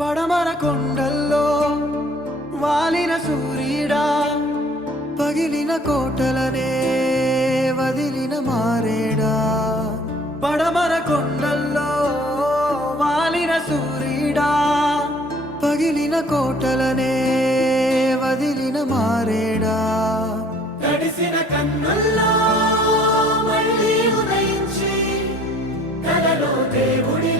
పడమర కొండల్లో వాలిన సూర్యుడా, పగిలిన కోటలనే వదిలిన మారేడా. పడమర కొండల్లో వాలిన సూర్యుడా, పగిలిన కోటలనే వదిలిన మారేడా. తడిసిన కన్నుల్లో మళ్ళీ ఉదయించి కలలో దేవుడి